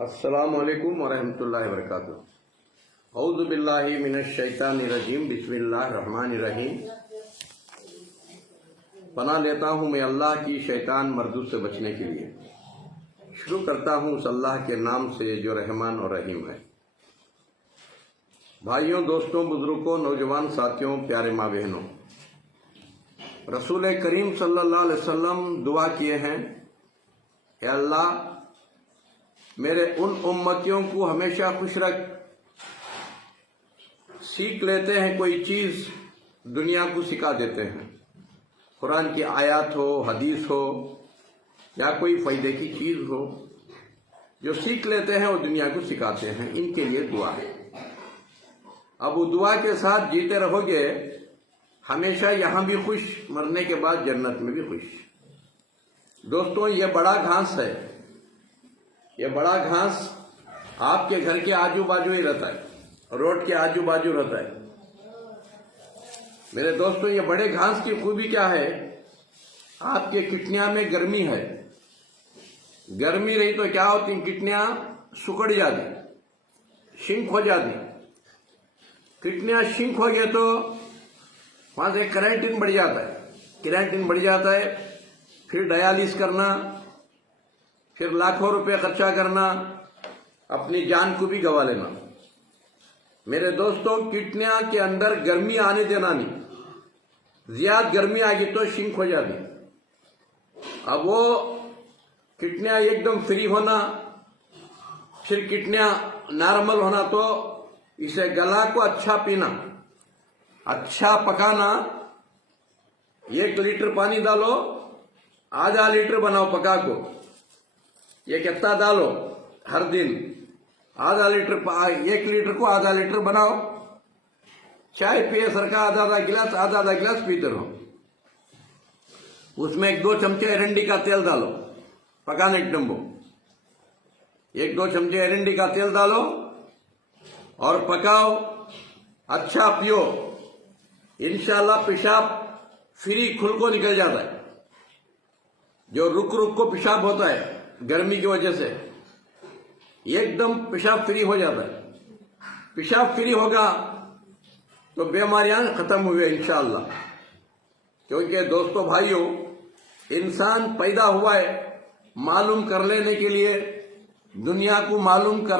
अस्सलामु अलैकुम वरहमतुल्लाहि वबरकातुहू। औज़ु बिल्लाहि मिनश शैतानिर रजीम, बिस्मिल्लाहिर रहमानिर रहीम। पनाह लेता हूँ मैं अल्लाह की शैतान मर्दूद से बचने के लिए। शुरू करता हूँ उस अल्लाह के नाम से जो रहमान और रहीम है। भाइयों, दोस्तों, बुजुर्गों, नौजवान साथियों, प्यारे माँ बहनों, रसूल करीम सल्लल्लाहु अलैहि वसल्लम दुआ किए हैं, हे अल्लाह मेरे उन उम्मतियों को हमेशा खुश रख। सीख लेते हैं कोई चीज, दुनिया को सिखा देते हैं। कुरान की आयत हो, हदीस हो या कोई फायदे की चीज हो, जो सीख लेते हैं वो दुनिया को सिखाते हैं। इनके लिए दुआ है। अब वो दुआ के साथ जीते रहोगे हमेशा, यहां भी खुश, मरने के बाद जन्नत में भी खुश। दोस्तों, ये बड़ा घास है। ये बड़ा घास आपके घर के आजू बाजू ही रहता है, रोड के आजू बाजू रहता है। मेरे दोस्तों, ये बड़े घास की खूबी क्या है? आपके किडनियां में गर्मी है। गर्मी रही तो क्या होती, किडनियां सुकड़ जाती, शिंक हो जाती। किडनियां शिंक हो गए तो वहां से क्रिएटिन बढ़ जाता है। क्रिएटिन बढ़ जाता है, फिर डायलिसिस करना, फिर लाखों रुपए खर्चा करना, अपनी जान को भी गंवा लेना। मेरे दोस्तों, किडनियां के अंदर गर्मी आने देना नहीं। ज्यादा गर्मी आ गई तो शिंक हो जाती। अब वो किडनियां एकदम फ्री होना, फिर किडनियां नॉर्मल होना, तो इसे गला को अच्छा पीना, अच्छा पकाना। 1 लीटर पानी डालो, आधा लीटर बनाओ पका को। ये कितना डालो हर दिन, आधा लीटर, 1 लीटर को आधा लीटर बनाओ। चाय पिए सरका आधा गिलास पीते रहो। उसमें 1-2 चमचे एरंडी का तेल डालो, पकाने के डम्बो। 1-2 चमचे एरंडी का तेल डालो और पकाओ, अच्छा पियो। इंशाल्लाह पेशाब फ्री खुल को निकल जाता है। जो रुक रुक को पेशाब होता है गर्मी की वजह से, एकदम पेशाब फ्री हो जाता है। पेशाब फ्री होगा तो बीमारियां खत्म हुए इंशाअल्लाह। क्योंकि दोस्तों, भाइयों, इंसान पैदा हुआ है मालूम कर लेने के लिए, दुनिया को मालूम कर